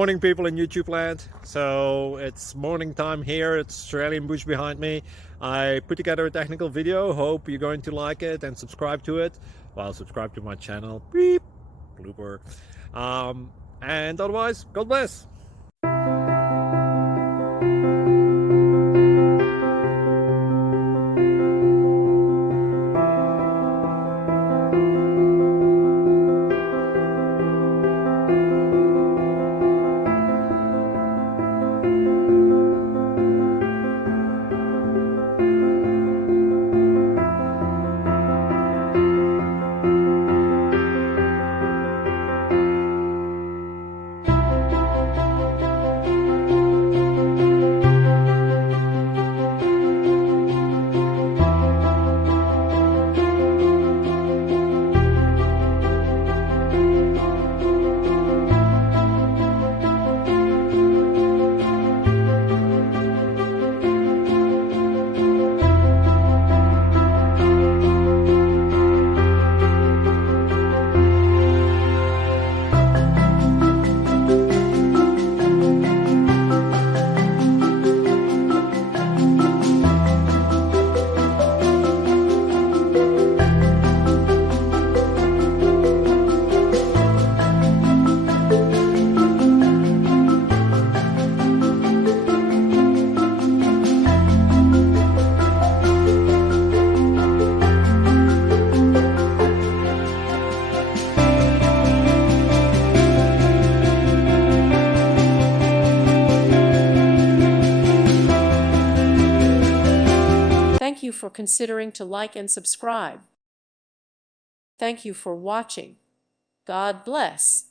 Morning people in YouTube land. So it's morning time here. It's Australian bush behind me. I put together a technical video. Hope you're going to like it and subscribe to it. Well, subscribe to my channel. Beep. Blooper. And otherwise, God bless. Thank you for considering to like and subscribe. Thank you for watching. God bless.